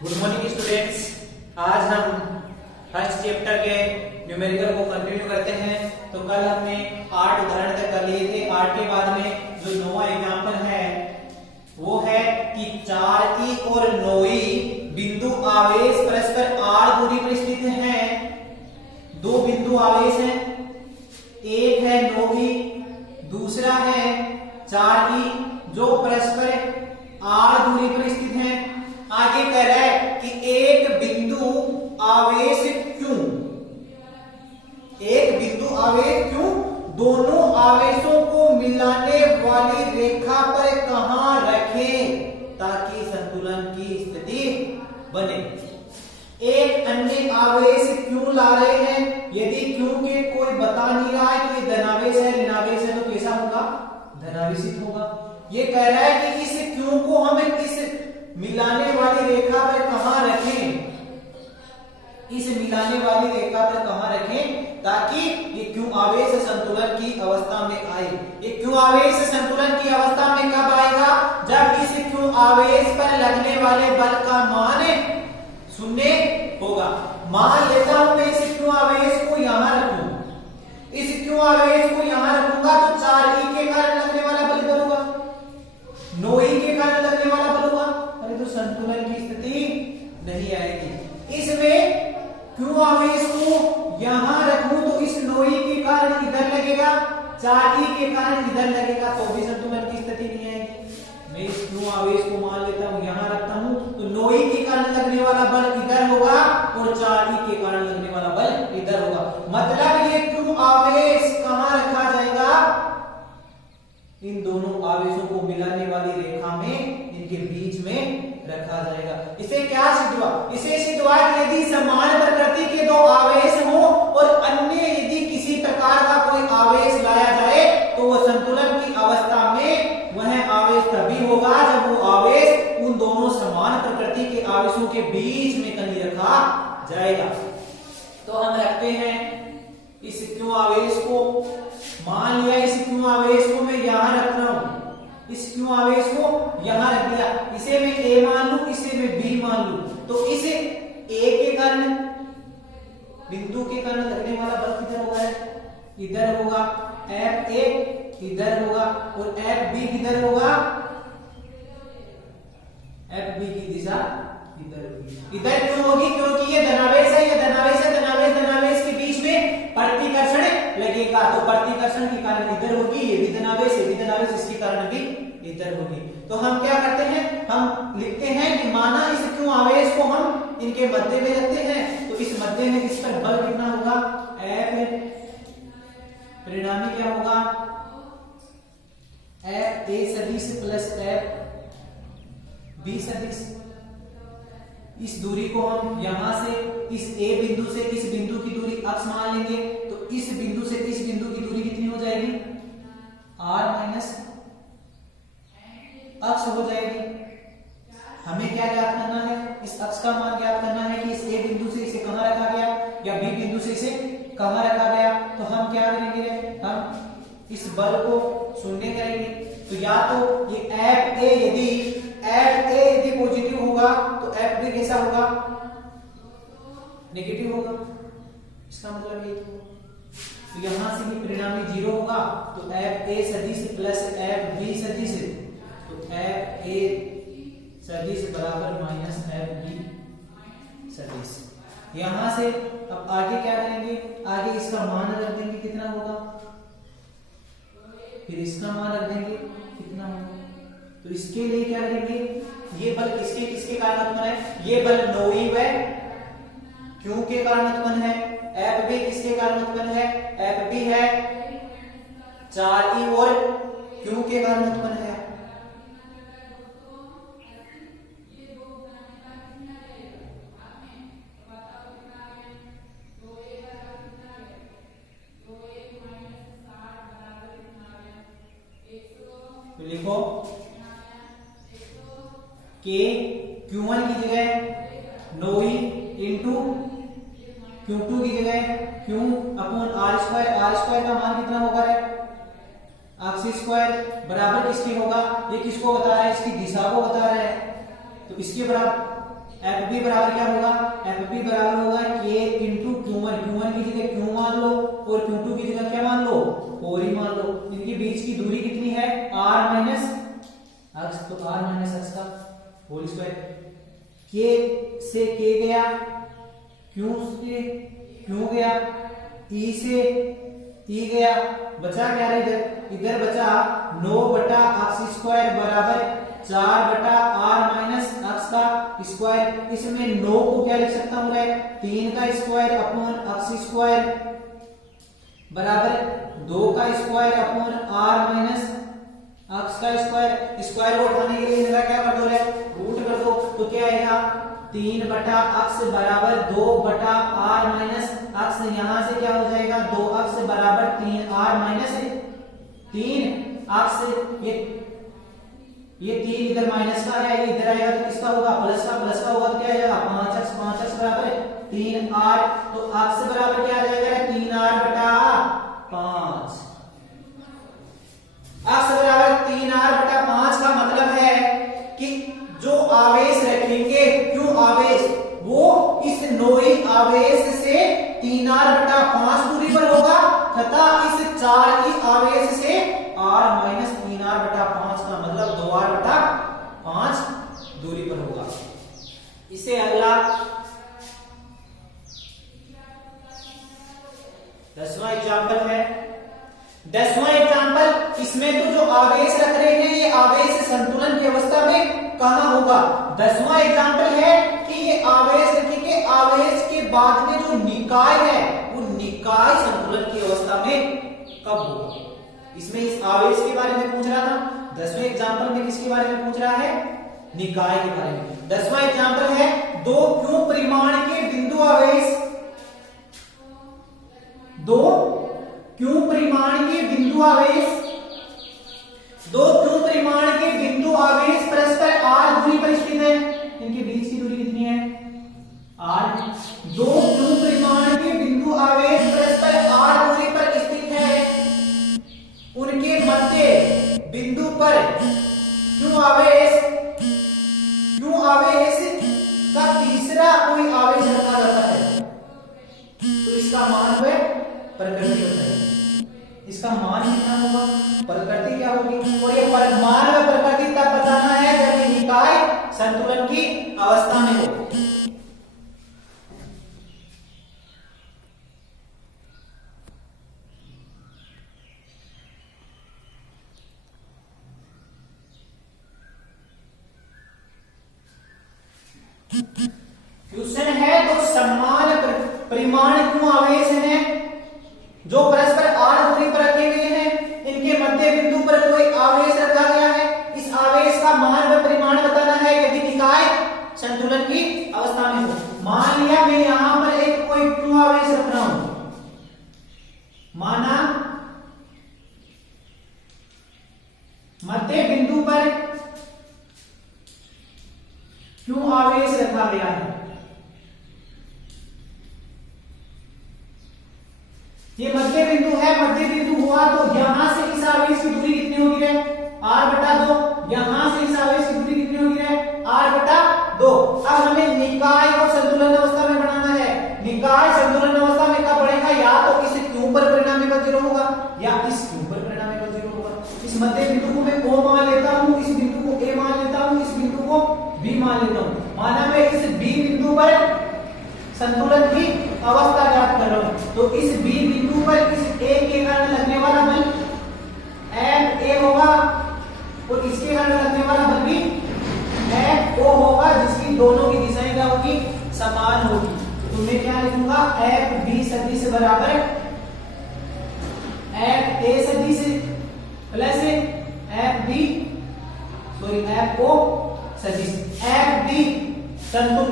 Good morning students. आज हम first chapter के न्यूमेरिकल को कंटिन्यू करते हैं। तो कल हमने 8 उदाहरण तक कर लिए थे। 8 के बाद में जो 9वां एग्जांपल है वो है कि 4e और 9e बिंदु आवेश परस्पर r दूरी पर स्थित हैं। दो बिंदु आवेश हैं, एक है 9e, दूसरा है 4e जो परस्पर r दूरी पर स्थित हैं। आगे कह रहा है कि एक बिंदु आवेश क्यों, एक बिंदु आवेश क्यों दोनों आवेशों को मिलाने वाली रेखा पर कहां रखें ताकि संतुलन की स्थिति बने। एक अन्य आवेश क्यों ला रहे हैं, यदि क्यों के कोई बता नहीं रहा है कि धनावेश है ऋणावेश है तो कैसा होगा, धनावेशित होगा। ये कह रहा है कि इस क्यों को हम इस मिलाने वाली रेखा पर कहां रखें, इस मिलाने वाली रेखा पर कहां रखें ताकि ये क्यों आवेश संतुलन की अवस्था में आए। ये क्यों आवेश संतुलन की अवस्था में कब आएगा, जब इस क्यों आवेश पर लगने वाले बल का मान शून्य होगा। मान लेता हूं मैं इस क्यों आवेश को यहां रखूं, इस क्यों आवेश को यहां रखूंगा तो 4e के कारण लगने वाला बल इधर होगा, 9e के कारण लगने वाला बल होगा, तो संतुलन की स्थिति नहीं आएगी। इसमें क्यों आवेश को यहां रखूं तो इस 9e के कारण इधर लगेगा, 4e के कारण इधर लगेगा तो भी संतुलन की स्थिति नहीं आएगी। मैं इस क्यों आवेश को मान लेता हूं यहां रखता हूं तो 9e के कारण लगने वाला बल इधर होगा और 4e के कारण लगने वाला बल इधर होगा। मतलब ये क्यों आवेश कहां रखा जाएगा, इन दोनों आवेशों को मिलाने वाली रेखा में, इनके बीच में रखा जाएगा। इसे क्या सिद्ध हुआ, इसे सिद्ध हुआ कि यदि समान प्रकृति के दो आवेश हो और अन्य यदि किसी प्रकार का कोई आवेश लाया जाए तो वह संतुलन की अवस्था में वह आवेश तभी होगा जब वो आवेश उन दोनों समान प्रकृति के आवेशों के बीच में कहीं रखा जाएगा। तो हम रखते हैं इस क्यों आवेश को, मान लिया इस क्यों आवेश को मैं यहां रख रहा हूं, इस क्यों आवेश को यहां रख दिया, इसे मैं A मान लूं, इसे मैं B मान लूं तो इसे A के कारण बिंदु के कारण लगने वाला बल किधर होगा, इधर होगा, FA इधर होगा और FB किधर होगा, FB की दिशा इधर होगी। इधर क्यों होगी, क्योंकि ये धनावेश है, ये धनावेश है, धनावेश धनावेश के बीच में प्रतिकर्षण लगेगा तो प्रतिकर्षण के कारण इधर होगी, ये भी धनावेश है, भी धनावेश, इसके कारण भी इधर होगी। तो हम क्या करते हैं, हम लिखते हैं कि माना इस क्यों आवेश को हम इनके मध्य में रखते हैं तो इस मध्य में इस पर बल कितना होगा, F, परिणामी क्या होगा F A सदिश प्लस F B सदिश। इस दूरी को हम यहां से इस A बिंदु से इस बिंदु की दूरी x मान लेंगे तो इस बिंदु से इस बिंदु की दूरी कितनी हो जाएगी, r माइनस x हो जाएगी। हमें क्या ज्ञात करना है, इस x का मान ज्ञात करना है कि इस A बिंदु से इसे कहां रखा गया या B बिंदु से इसे कहां रखा गया। तो हम क्या करेंगे, हम इस बल को शून्य करेंगे। तो या तो ये FA यदि पॉजिटिव होगा तो FB कैसा होगा, नेगेटिव होगा, इसका मतलब ये तो यहां से भी परिणामी 0 होगा तो FA सदिश प्लस FB सदिश तो FA सदिश बराबर माइनस FB सदिश। यहां से अब आगे क्या करेंगे, आगे इसका मान रख देंगे कितना होगा, फिर इसका मान रख देंगे कितना होगा। तो इसके लिए क्या करेंगे, ये बल किसके किसके कारण उत्पन्न है, ये बल 9e व क्यों के कारण उत्पन्न है, FB किसके कारण उत्पन्न है, FB है 4e और क्यों के कारण उत्पन्न है। तो लिखो K Q1 की जगह 9e इंटू Q2 की जगह Q अपॉन R स्क्वायर का मान कितना होगा, x स्क्वायर बराबर किसके होगा, ये किसको बता रहा है, इसकी दिशा को बता रहा है तो इसके बराबर एफ बी बराबर क्या होगा, एफ बी बराबर होगा के इंटू Q1, Q1 की जगह Q मान लो और Q2 की जगह क्या मान लो, 4 ही मान लो। इनके बीच की दूरी कितनी है, r माइनस x, तो r माइनस x का होल स्क्वायर, k से k गया, q से q गया, e से e गया, बचा क्या रहा इधर, इधर बचा 9 बटा x स्क्वायर बराबर 4 बटा r माइनस x का स्क्वायर। इसमें 9 को क्या लिख सकता हूं मैं, 3 का स्क्वायर अपॉन x स्क्वायर बराबर 2 का square upon r minus x का स्क्वायर। स्क्वायर को उठाने के लिए मेरा क्या कर दो, रूट कर दो, तो क्या आएगा 3 बटा x बराबर 2 बटा r माइनस x, यहां से क्या हो जाएगा 2x बराबर 3r माइनस 3x, ये 3 इधर माइनस का है, ये इधर आएगा तो किसका होगा, प्लस का होगा, तो क्या आ जाएगा 5x बराबर 3r, तो x बराबर क्या आ जाएगा 3r बटा 5, x बराबर 3r बटा 5 का मतलब है कि जो आवेश रखेंगे क्यों आवेश, वो इस नोई आवेश से 3r बटा 5 दूरी पर होगा तथा इस 4 की आवेश से r माइनस 3r बटा 5 का मतलब 2r बटा 5 दूरी पर होगा। इसे अगला 10वां एग्जाम्पल है। 10वां एग्जाम्पल, इसमें तो जो आवेश रख रहे हैं ये आवेश संतुलन की अवस्था में कहां होगा। 10वां एग्जाम्पल है कि ये आवेश रखेंगे, आवेश के बाद में जो निकाय है वो निकाय संतुलन की अवस्था में कब होगा। इसमें इस आवेश के बारे में पूछ रहा था, 10वें एग्जाम्पल में किसके बारे में पूछ रहा है, निकाय के बारे में। 10वां एग्जाम्पल है 2 क्यों परिमाण के बिंदु आवेश, 2 क्यों परिमाण के बिंदु आवेश, 2 क्यों परिमाण के बिंदु आवेश परस्पर r दूरी पर स्थित है। इनके बीच की दूरी कितनी है, r। 2 क्यों परिमाण के बिंदु आवेश परस्पर r दूरी पर स्थित है, उनके मध्य बिंदु पर क्यों आवेश का तीसरा कोई आवेश रखा जाता है, तो इसका मान है प्रकृति होता है। इसका मान कितना होगा, प्रकृति क्या होगी, और ये मान व प्रकृति तब बताना है जब ये निकाय संतुलन की अवस्था में हो। क्वेश्चन है तो समान परिमाण क्यों आवेश हैं जो परस्पर r दूरी पर रखे गए हैं, इनके मध्य बिंदु पर कोई आवेश रखा गया है, इस आवेश का मान व परिमाण बताना है यदि निकाय संतुलन की अवस्था में हो। मान लिया मैं यहां पर एक कोई क्यों आवेश रख रहा हूं, माना मध्य बिंदु पर क्यों आवेश रखा गया है, ये मध्य बिंदु है, मध्य बिंदु हुआ तो यहां से इस आवेश की दूरी कितनी होगी रे, r बटा 2, यहां से इस आवेश की दूरी कितनी होगी रे, r बटा 2। अब हमें निकाय को संतुलन अवस्था में बनाना है। निकाय संतुलन अवस्था में कब बढ़ेगा, या तो इस q पर परिणामी का 0 होगा या इस q पर परिणामी का 0 होगा। इस मध्य बिंदु को मैं o मान लेता हूं, इस बिंदु को a मान लेता हूं, इस बिंदु को b मान लेता हूं। माना मैं इस b बिंदु पर संतुलन की अवस्था ज्ञात कर रहा हूं, तो इस b बिंदु पर इस a के कारण लगने वाला बल F a होगा और इसके कारण लगने वाला बल भी F o होगा, जिसकी दोनों की दिशाएं क्या होगी, समान होगी। तो मैं क्या लिखूंगा, F b सदिश बराबर F a सदिश प्लस F o सदिश। F b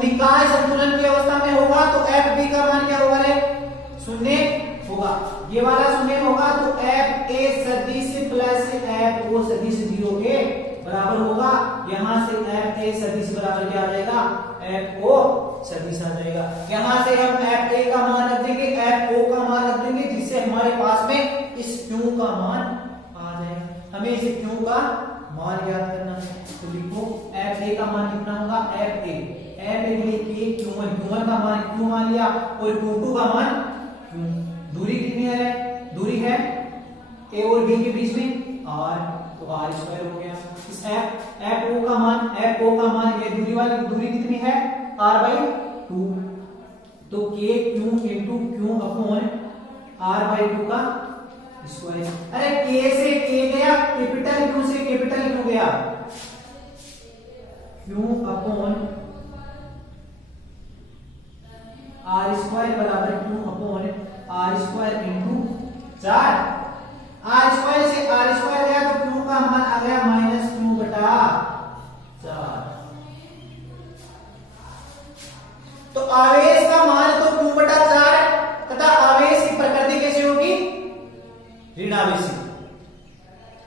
निकाय संतुलन की अवस्था में होगा तो एफ बी का मान क्या होगा रे, 0 होगा, ये वाला 0 होगा, तो एफ ए सदिश प्लस एफ ओ सदिश 0 के बराबर होगा। यहां से एफ ए सदिश बराबर क्या आ जाएगा, एफ ओ सदिश आ जाएगा। यहां से हम एफ ए का मान रख देंगे, एफ ओ का मान रख देंगे, जिससे हमारे पास में इस क्यू का मान आ जाएगा। हमें इस क्यू का मान याद करना है, तो लिखो एफ ए का मान कितना होगा, एफ ए एम ए के लिए Q1 Q1 का मान Q मान लिया और Q2 का मान Q। दूरी कितनी है? दूरी है ए और बी के बीच में r, तो r स्क्वायर हो गया। इस एफ ओ का मान ये दूरी वाली दूरी कितनी है? r/2, तो k q into q upon r/2 का स्क्वायर। अरे k से k गया, कैपिटल Q से कैपिटल Q गया, q अपॉन r स्क्वायर बराबर q upon r square into 4। r square से r स्क्वायर गया तो q का मान आ गया -q/4। तो आवेश का मान तो q/4 तथा आवेश की प्रकृति कैसी होगी? ऋणावेशी।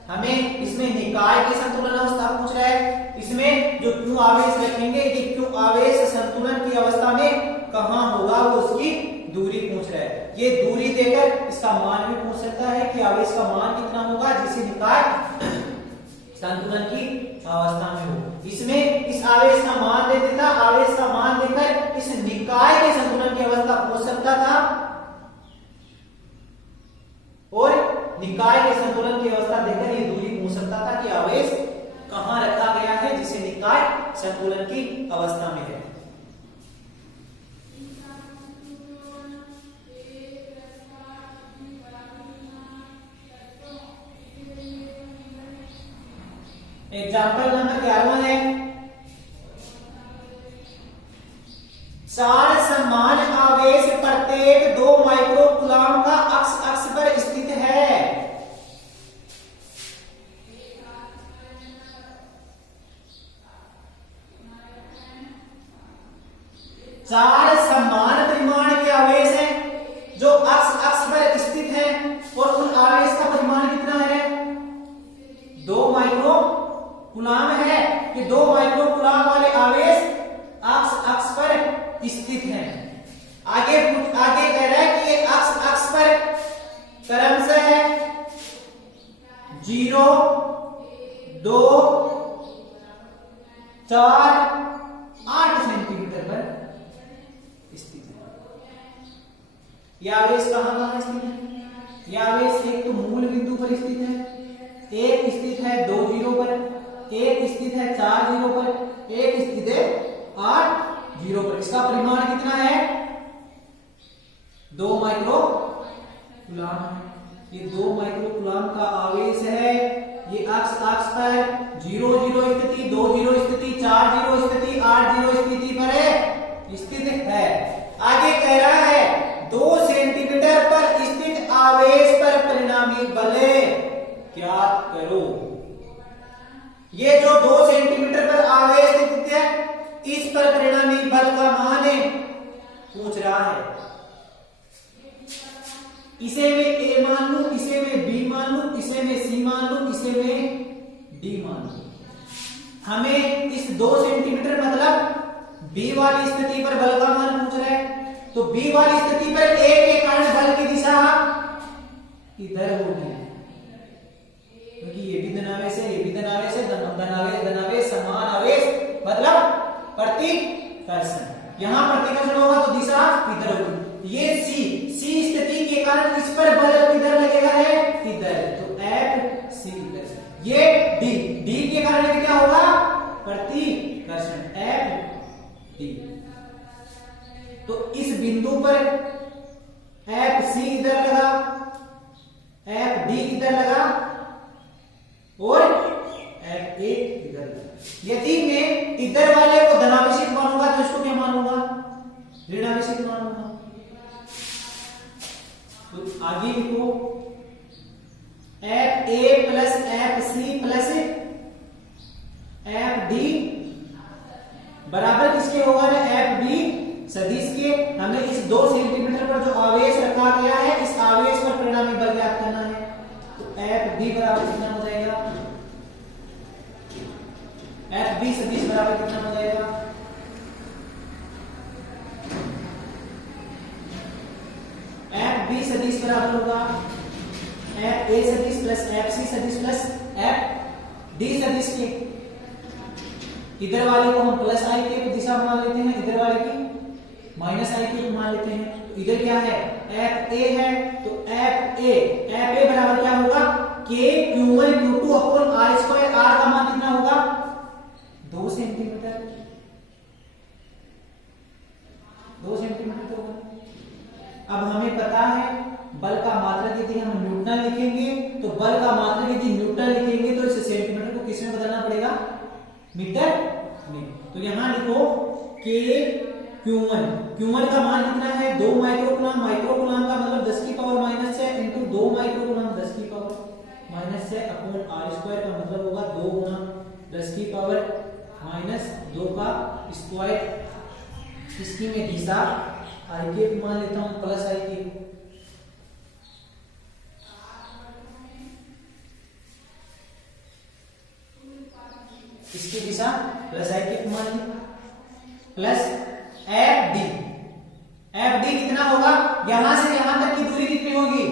हमें इसमें निकाय की संतुलन अवस्था पूछ रहा है। इसमें जो q आवेश रखेंगे कि q आवेश संतुलन की अवस्था में कहां होगा, वो उसकी दूरी पूछ रहा है। ये दूरी देकर इसका मान भी पूछ सकता है कि आवेश का मान कितना होगा जिसे निकाय संतुलन की अवस्था में हो। इसमें इस आवेश का मान दे देता, आवेश का मान देकर इस निकाय के संतुलन की अवस्था पूछ सकता था और निकाय के संतुलन की अवस्था देकर ये दूरी पूछ सकता था कि आवेश कहां रखा गया है जिसे निकाय संतुलन की अवस्था में है। एग्जाम्पल नंबर 11 है, 4 समान आवेश प्रत्येक 2 माइक्रोकूलम का अक्ष पर स्थित है। चार समान परिमाण के आवेश हैं जो अक्ष पर स्थित हैं और उन आवेश का परिमाण कितना है? 2 माइक्रोकूलम है कि 2 माइक्रोकूलम वाले आवेश अक्ष पर स्थित हैं। आगे कह रहा है कि ये अक्ष पर क्रमशः 0, 2, 4, 8 सेंटीमीटर पर स्थित है। यह आवेश कहां स्थित है? यह आवेश एक तो मूल बिंदु पर स्थित है, एक स्थित है 2 0 पर, एक स्थित है 4 0 पर, एक स्थित है 8 0 पर। इसका परिमाण कितना है? 2 माइक्रोकूलम। ये 2 माइक्रोकूलम का आवेश है। ये अक्ष पर 0 0 स्थिति, 2 0 स्थिति, 4 0 स्थिति, 8 0 स्थिति पर स्थित है। आगे कह रहा है 2 सेंटीमीटर पर स्थित आवेश पर परिणामी बल ज्ञात करो। ये जो 2 सेंटीमीटर पर आवेश स्थित है, इस पर परिणामी बल का मान पूछ रहा है। इसे मैं ए मान लूं, इसे मैं बी मान लूं, इसे मैं सी मान लूं, इसे मैं डी मान लूं। हमें इस 2 सेंटीमीटर मतलब बी वाली स्थिति पर बल का मान पूछ रहा है। तो बी वाली स्थिति पर ए के कारण बल की दिशा इधर होगी, क्योंकि ये भी धनावेश है, ये भी धनावेश है। धनावेश समान आवेश मतलब प्रतिकर्षण। यहां प्रतिकर्षण होगा तो दिशा इधर होगी। ये सी स्थिति के कारण इस पर बल किधर लगेगा है? इधर। तो एफ सी इधर। ये डी के कारण क्या होगा? प्रतिकर्षण एफ डी। तो इस बिंदु पर एफ सी इधर लगा, एफ डी इधर लगा और एफ ए इधर लगा। यदि मैं इधर वाले को धनावेशित मानूंगा तो इसको क्या मानूंगा? ऋणावेशित मानूंगा। तो आगे लिखो F A plus F C plus F D बराबर किसके होगा? एफ बी सदिश के। हमें इस 2 सेंटीमीटर पर जो आवेश रखा गया है, इस आवेश पर परिणामी बल ज्ञात करना है। तो एफ बी बराबर कितना हो जाएगा? एफ बी सदिश बराबर कितना हो जाएगा? एफ बी सदिश बराबर होगा एफ ए सदिश प्लस एफ सी सदिश प्लस एफ डी सदिश के। इधर वाले को हम प्लस आई की दिशा मान लेते हैं, इधर वाले की माइनस आई की मान लेते हैं। तो इधर क्या है, एफ ए है, तो एफ ए बराबर क्या होगा, के Q1 Q2 upon R square. R का मान कितना होगा, 2 सेंटीमीटर, 2 सेंटीमीटर तो होगा। अब हमें पता है बल का मात्रक यदि हम न्यूटन लिखेंगे, तो बल का मात्रक यदि न्यूटन लिखेंगे तो इस सेंटीमीटर को किस में बदलना पड़ेगा, मीटर में। तो यहां लिखो के Q1 का मान कितना है, 2 माइक्रोकूलम। माइक्रोकूलम का मतलब 10 की पावर माइनस 6 इंटू 2 माइक्रोकूलम 10 की power minus 6 upon R square का मतलब होगा 2 गुना 10 की पावर माइनस 2 का स्क्वायर। इसकी मैं दिशा आई के मान लेता हूं प्लस आई के। इसकी दिशा प्लस आई के मान ली, प्लस एफ डी कितना होगा, यहां से यहां तक की दूरी कितनी होगी,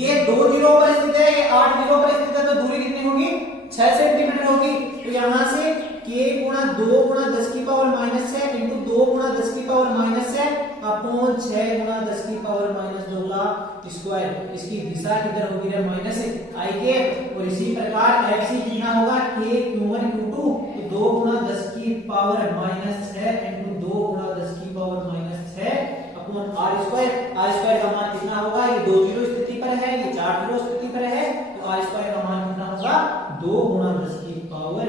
ये 2 जीरो पर स्थित है, ये 8 जीरो पर स्थित है, तो दूरी कितनी होगी, 6 सेंटीमीटर होगी। तो यहां से k गुणा 2 गुणा 10 की पावर माइनस 6 इंटू 2 गुणा 10 की पावर माइनस 6 अपॉन 6 गुणा 10 की पावर माइनस 2 का स्क्वायर। इसकी दिशा किधर होगी, माइनस आई के। और इसी प्रकार x कितना होगा, k Q1 Q2, तो 2 गुणा 10 की पावर माइनस 6 इंटू 2 गुणा 10 की power minus 6 upon R square. R square का मान कितना होगा, ये 2 जीरो स्थिति पर है, ये 4 जीरो स्थिति पर है, तो आर स्क्वायर का मान कितना होगा, 2 गुणा 10 की पावर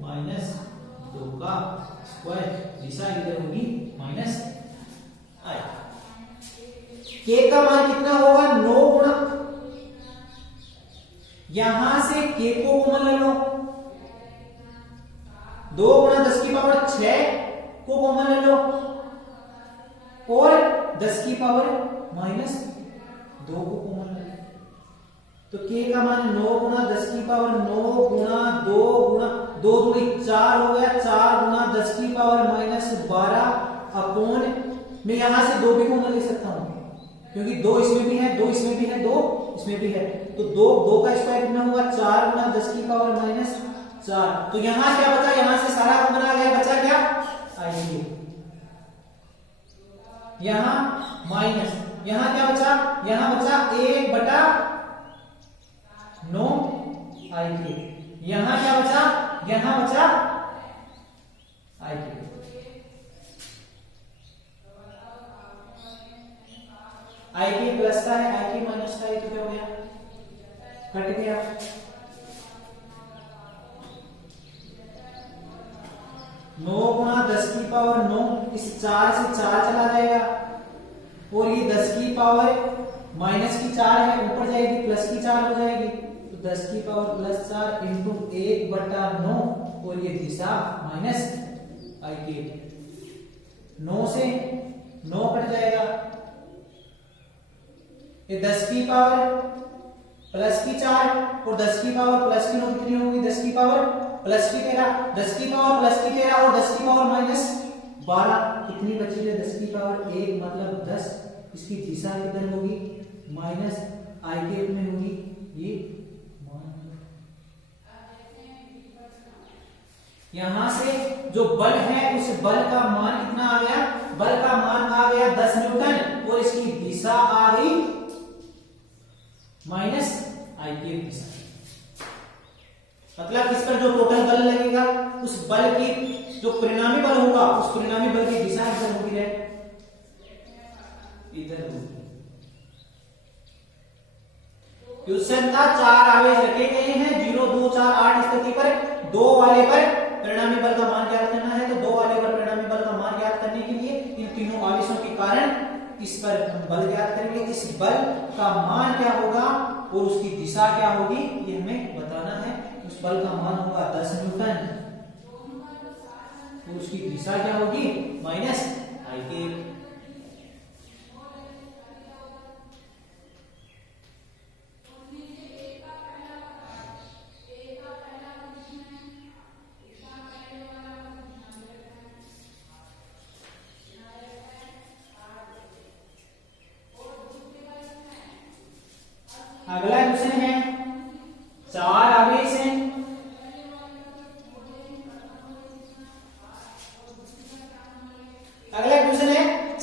माइनस 2 का स्क्वायर। दिशा इधर होगी माइनस आई। के का मान कितना होगा, 9 गुणा, यहां से के को कॉमन ले लो, 2 गुणा 10 की पावर 6 को कॉमन ले लो और 10 की पावर माइनस 2 को कॉमन ले लो। तो k का मान 9 गुणा 10 की पावर 9 गुणा 2 गुणा 2 दूनी 4 हो गया, 4 गुणा 10 की पावर माइनस 12 अपॉन, मैं यहां से 2 भी कॉमन ले सकता हूं क्योंकि 2 इसमें भी है, 2 इसमें भी है, 2 इसमें भी है, तो 2 का स्क्वायर कितना होगा, 4 गुणा 10 की पावर माइनस 4। तो यहां क्या बचा, यहां से सारा कॉमन आ गया, बचा क्या, आई, यहां माइनस, यहां क्या बचा, यहां बचा 1/9 आई के, यहां क्या बचा, यहां बचा आई के। आई के प्लस का है, आई के माइनस का है, तो क्या हो गया, कट गया। 9 गुणा 10 की पावर 9, इस 4 से 4 चला जाएगा और ये 10 की पावर माइनस की 4 है, ऊपर जाएगी प्लस की 4 हो जाएगी, तो 10 की पावर प्लस 4 इंटू 1/9 और ये दिशा माइनस आई के। 9 से 9 कट जाएगा, ये 10 की पावर प्लस की 4 और 10 की पावर प्लस की 9 कितनी होगी, 10 की पावर प्लस की 13, 10 की पावर प्लस की 13 और 10 की पावर माइनस 12 कितनी बची है, 10 की पावर 1 मतलब 10। इसकी दिशा किधर होगी, माइनस आई के में होगी, ये यहां से जो बल है उस बल का मान कितना आ गया, बल का मान आ गया 10 न्यूटन और इसकी दिशा आ गई माइनस आई के दिशा। मतलब इस पर जो टोटल बल लगेगा उस बल की जो परिणामी बल होगा उस परिणामी बल की दिशा इधर होगी, इधर होगी। क्वेश्चन था 4 आवेश रखे गए हैं 0 2 4 8 स्थिति पर, 2 वाले पर परिणामी बल का मान ज्ञात करना है। तो 2 वाले पर परिणामी बल का मान ज्ञात करने के लिए इन तीनों आवेशों के कारण इस पर बल ज्ञात करेंगे। इस बल का मान क्या होगा और उसकी दिशा क्या होगी ये हमें बताना है। उस बल का मान होगा 10 न्यूटन तो उसकी दिशा क्या होगी, माइनस आई के। अगला क्वेश्चन है 4 आवेश हैं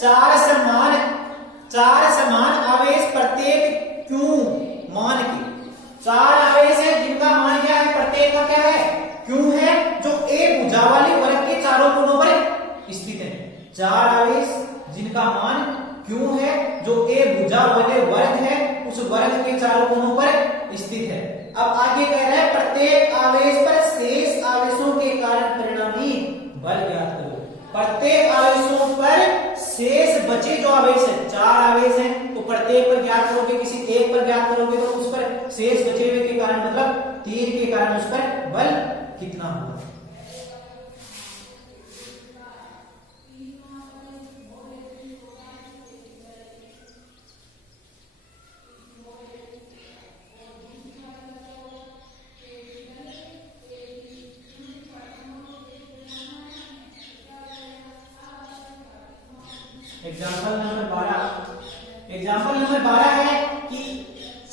चार समान आवेश प्रत्येक क्यू मान के, चार आवेश है जिनका मान क्या है, प्रत्येक का क्या है, क्यू है, जो ए भुजा वाले वर्ग के चारों कोणों पर स्थित है। चार आवेश जिनका मान क्यू है, जो ए भुजा वाले वर्ग है, उस वर्ग के चारों कोणों पर स्थित है। अब आगे कह रहा है प्रत्येक आवेश पर शेष आवेशों के कारण परिणामी बल ज्ञात करो। प्रत्येक आवेशों पर शेष बचे जो आवेश है, चार आवेश हैं, तो प्रत्येक पर ज्ञात करोगे, किसी एक पर ज्ञात करोगे तो उस पर शेष बचे हुए के कारण मतलब तीन के कारण उस पर बल कितना होगा। एग्जाम्पल नंबर 12 है कि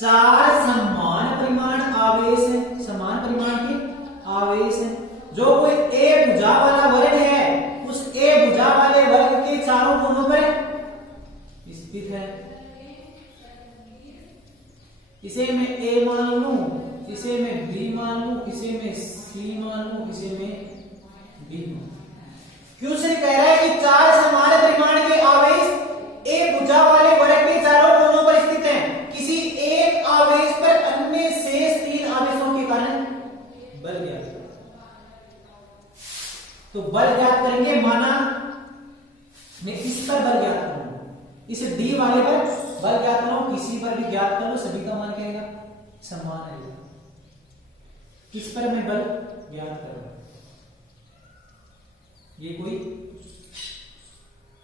चार समान परिमाण आवेश है, समान परिमाण के आवेश है, जो कोई ए भुजा वाला वर्ग है, उस ए भुजा वाले वर्ग के चारों कोणों पर स्थित है। इसे मैं ए मान लूं, इसे मैं बी मान लूं, इसे मैं सी मान लूं, इसे मैं डी मान लूं। क्यों से कह रहा है कि चार समान परिमाण के आवेश ए भुजा वाले वर्ग के चारों कोणों पर स्थित हैं। किसी एक आवेश पर अन्य शेष तीन आवेशों के कारण बल ज्ञात करो। तो बल ज्ञात करेंगे, माना मैं इस पर बल ज्ञात करूंगा, इस डी वाले पर बल ज्ञात करो, किसी पर भी ज्ञात करो, सभी का मान क्या आएगा, समान आएगा। किस पर मैं बल ज्ञात करूंगा, ये कोई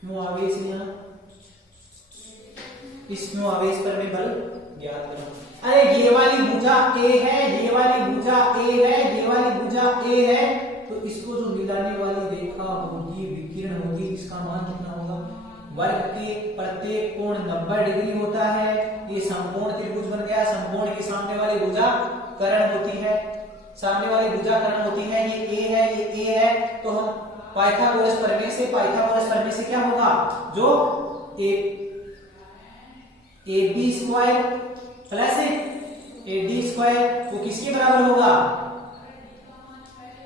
क्यों आवेश है, यहां इस क्यों आवेश पर मैं बल ज्ञात करूं। अरे ये वाली भुजा ए है, ये वाली भुजा ए है, ये वाली भुजा ए है, तो इसको जो मिलाने वाली रेखा होगी, विकिरण होगी, इसका मान कितना होगा। वर्ग के प्रत्येक कोण 90 डिग्री होता है। ये समकोण त्रिभुज बन गया। समकोण के सामने वाली भुजा कर्ण होती है, सामने वाली भुजा कर्ण होती है। ये ए है, ये ए है, तो हम पाइथागोरस प्रमेय से क्या होगा, जो A B square plus A D square वो किसके बराबर होगा,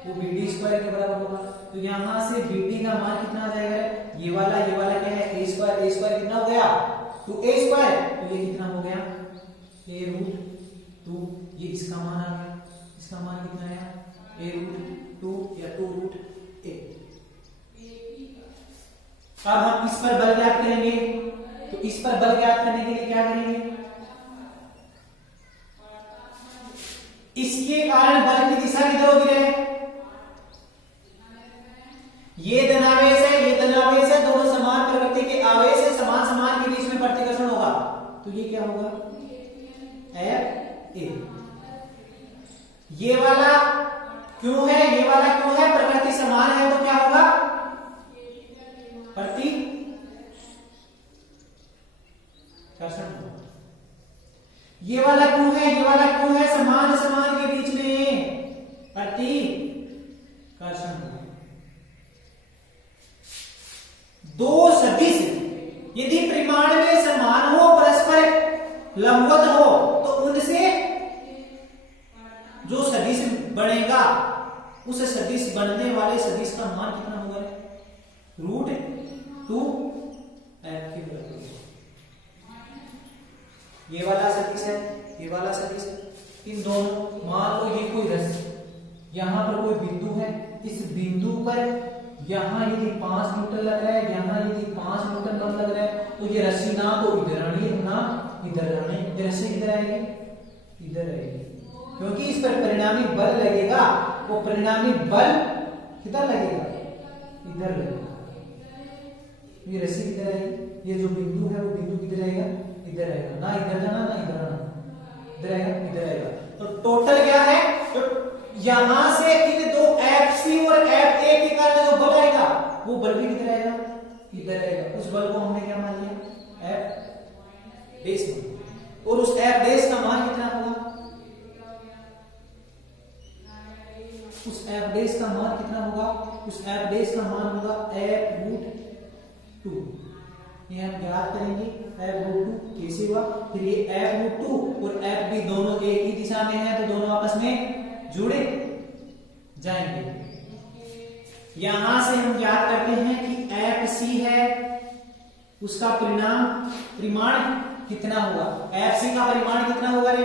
वो बी डी स्क्वायर के बराबर होगा। तो यहां से बी डी का मान कितना आ जाएगा, ये वाला क्या है, ए स्क्वायर कितना हो गया, 2a स्क्वायर, तो ये कितना हो गया, a√2, ये इसका मान आ गया। इसका मान कितना आया, a√2 या 2√a। अब हम इस पर बल ज्ञात करेंगे, तो इस पर बल ज्ञात करने के लिए क्या करेंगे, इसके कारण बल की दिशा किधर होगी रे, ये धनावेश है, ये धनावेश है, दोनों समान प्रवृत्ति के आवेश है, समान समान के बीच में प्रतिकर्षण होगा, तो ये क्या होगा, F A। ये वाला क्यों है, ये वाला क्यों है, प्रवृत्ति समान है, तो क्या होगा, प्रतिकर्षण। ये वाला क्यों है, ये वाला क्यों है, समान समान के बीच में प्रतिकर्षण। दो सदिश यदि परिमाण में समान हो, परस्पर लंबवत हो, तो उनसे जो सदिश बनेगा, उस सदिश बनने वाले सदिश का मान कितना होगा, √2f के बराबर। ये वाला सदिश है, ये वाला सदिश है, इन दोनों, मान लो ये कोई रस्सी, यहां पर कोई बिंदु है, इस बिंदु पर यहां यदि 5 न्यूटन लग रहा है, यहां यदि 5 न्यूटन बल लग रहा है, तो ये रस्सी ना तो इधर आनी ना इधर आनी, ये रस्सी किधर आएगी, इधर आएगी, क्योंकि इस पर परिणामी बल लगेगा, वो परिणामी बल किधर लगेगा, इधर लगेगा। ये रस्सी किधर आएगी, ये जो बिंदु है वो बिंदु किधर आएगा, इधर आएगा, ना इधर जाना ना इधर आना, इधर आएगा, इधर आएगा। तो टोटल क्या है, तो यहां से इन दो FC और FA के कारण जो बल आएगा, वो बल भी किधर आएगा, इधर आएगा। उस बल को हमने क्या मान लिया, F बेस मान, और उस F बेस का मान कितना होगा, उस F बेस का मान कितना होगा, उस F बेस का मान होगा F√2। ये हम ज्ञात करेंगे एफ रूट टू कैसे हुआ। फिर ये एफ रूट टू और एफ भी दोनों एक ही दिशा में है तो दोनों आपस में जुड़े जाएंगे। यहां से हम ज्ञात करते हैं कि एफ सी है, उसका परिमाण कितना होगा। एफ सी का परिमाण कितना होगा रे?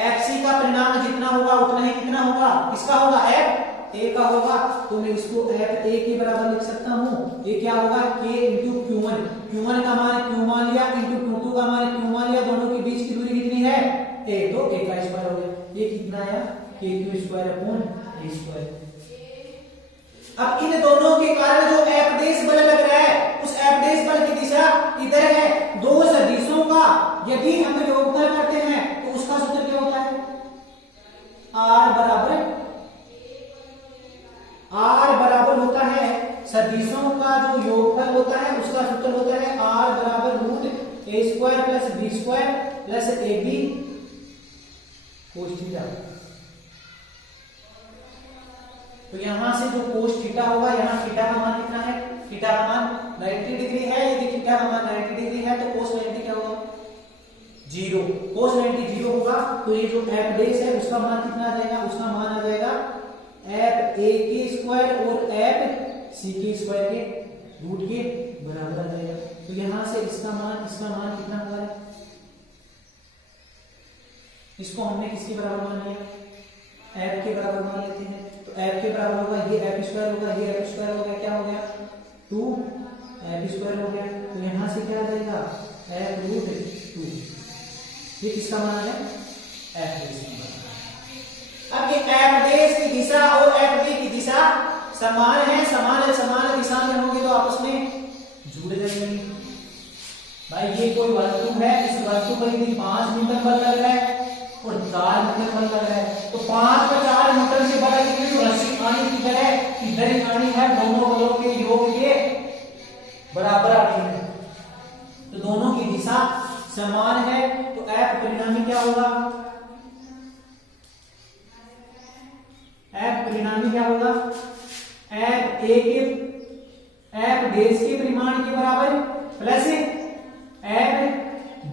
एफ सी का परिमाण जितना होगा उतना ही कितना होगा, किसका होगा, एफ ए का होगा। तो मैं इसको एफ ए के बराबर लिख सकता हूं। ये क्या होगा, के इंटू क्यू1। क्यू1 का मान क्यू मान लिया इंटू क्यू2 का मान क्यू मान लिया, दोनों के बीच की दूरी कितनी है, ए, तो ए का स्क्वायर हो गया। ये कितना आया, के क्यू स्क्वायर अपॉन ए स्क्वायर। अब इन दोनों के कारण जो एफ डेश बल लग रहा है, उस एफ डेश बल की दिशा इधर है। दो सदिशों का यदि हम योगफल करते हैं तो उसका सूत्र क्या होता है, आर बराबर होता है सदिशों का जो योगफल होता है उसका सूत्र होता है आर बराबर root A square plus B square plus A B cos theta. तो यहां से जो कोस थीटा होगा, यहां थीटा का मान कितना है, थीटा का मान 90 डिग्री है। यदि थीटा का मान 90 डिग्री है तो कोस 90 क्या होगा, 0। कोस 90 0 होगा। तो ये जो एफ डेश है उसका मान कितना आ जाएगा, उसका मान आ जाएगा एफ ए के स्क्वायर और एफ सी के स्क्वायर के रूट के बराबर आ जाएगा। तो यहां से इसका मान कितना हुआ है, इसको हमने किसके बराबर मान लिया, एफ के बराबर मान लेते हैं। तो एफ के बराबर होगा ये एफ स्क्वायर होगा, ये एफ स्क्वायर हो गया, क्या हो गया 2 एफ स्क्वायर हो गया। तो यहां से क्या आ जाएगा एफ रूट 2। ये किसका मान आ गया, एफ डेश का मान। अब ये एफ डेश की दिशा और एफ बी की दिशा समान है, समान दिशा में होंगे तो आपस में जुड़ जाएंगे। भाई ये कोई वस्तु है, इस वस्तु पर यदि 5 न्यूटन बल लग रहा है और 4 मीटर बल लग रहा है तो 5 और 4 मीटर से बड़ा कितनी जो रस्सी आनी किधर है, इधर ही आनी है, दोनों बलों के योग के बराबर आनी है। तो दोनों की दिशा समान है। तो एफ परिणामी क्या होगा, एफ परिणामी क्या होगा, एफ डेश के परिमाण के बराबर प्लस एफ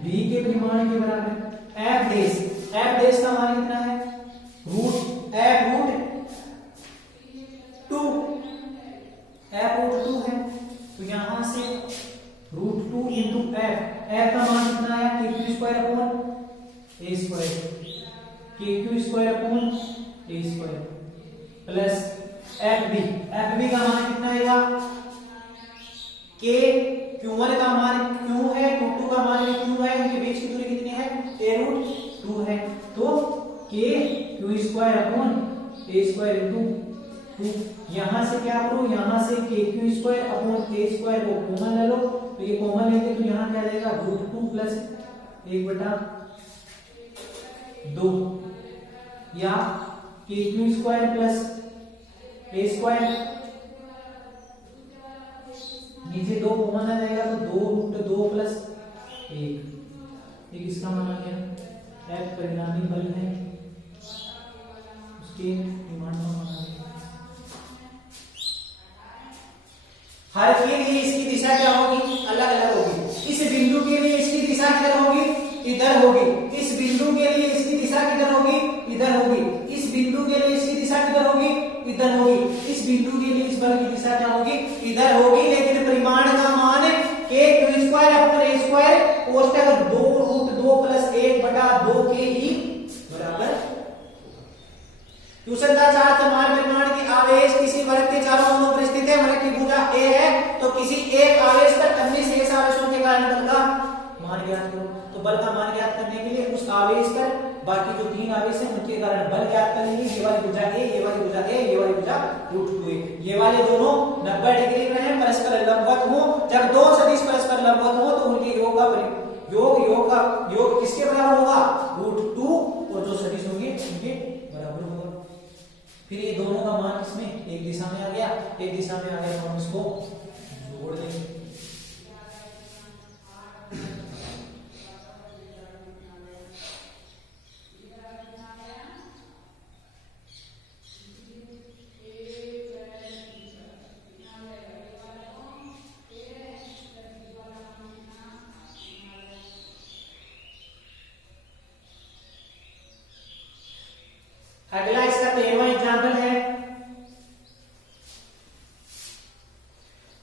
बी के परिमाण के बराबर। एफ डेश का मान कितना है, एफ रूट 2 है। तो यहां से रूट 2 इंटू एफ का मान कितना है, के क्यू स्क्वायर अपॉन ए square, K Q square upon ए स्क्वायर प्लस एफ बी का मान कितना आएगा, के क्यू1 का मान क्यू है, क्यू2 का मान क्यू है, उनके बीच की दूरी कितनी है, ए रूट 2 है। तो के क्यू स्क्वायर अपॉन ए स्क्वायर इंटू 2। यहां से क्या करो, यहां से के क्यू स्क्वायर अपॉन ए स्क्वायर को कॉमन ले लो। तो ये कॉमन लेते तो यहां क्या जाएगा रूट 2 प्लस 1/2 या के क्यू स्क्वायर प्लस ए स्क्वायर, नीचे 2 कॉमन आ जाएगा तो 2 रूट 2 प्लस 1। एक इसका मान आ गया, एफ परिणामी बल है उसके परिमाण का मान आ गया। हर के लिए इसकी दिशा क्या होगी, अलग अलग होगी। इस बिंदु के लिए इसकी दिशा किधर होगी, इधर होगी। इस बिंदु के लिए इसकी दिशा किधर होगी, इधर होगी। इस बिंदु के लिए इसकी दिशा किधर होगी, इधर होगी। इस बिंदु के लिए इस बल की दिशा क्या होगी, इधर होगी। लेकिन परिमाण का मान के क्यू स्क्वायर अपॉन ए स्क्वायर कोष्टक 2 रूट 2 प्लस 1/2 के ही बराबर। ट्यूशन का चार समान परिमाण के आवेश किसी वर्ग के चारों कोनों पर स्थित है, वर्ग की भुजा ए है, तो किसी एक आवेश पर अन्य शेष आवेशों के कारण बल का मान ज्ञात करो। तो बल का मान ज्ञात करने के लिए उस आवेश पर बाकी जो 3 आवेश हैं उनके कारण बल ज्ञात करेंगे। ये वाली भुजा ए, ये वाली भुजा ए, ये वाली भुजा रूट 2a। ये वाले दोनों 90 डिग्री में हैं, परस्पर लंबवत हो। जब दो सदिश परस्पर लंबवत हो तो उनके योग का योग किसके बराबर होगा, रूट 2, और जो सदिश होंगे उनके बराबर होगा। फिर ये दोनों का मान इसमें एक दिशा में आ गया, एक दिशा में आ गया तो हम इसको जोड़ देंगे।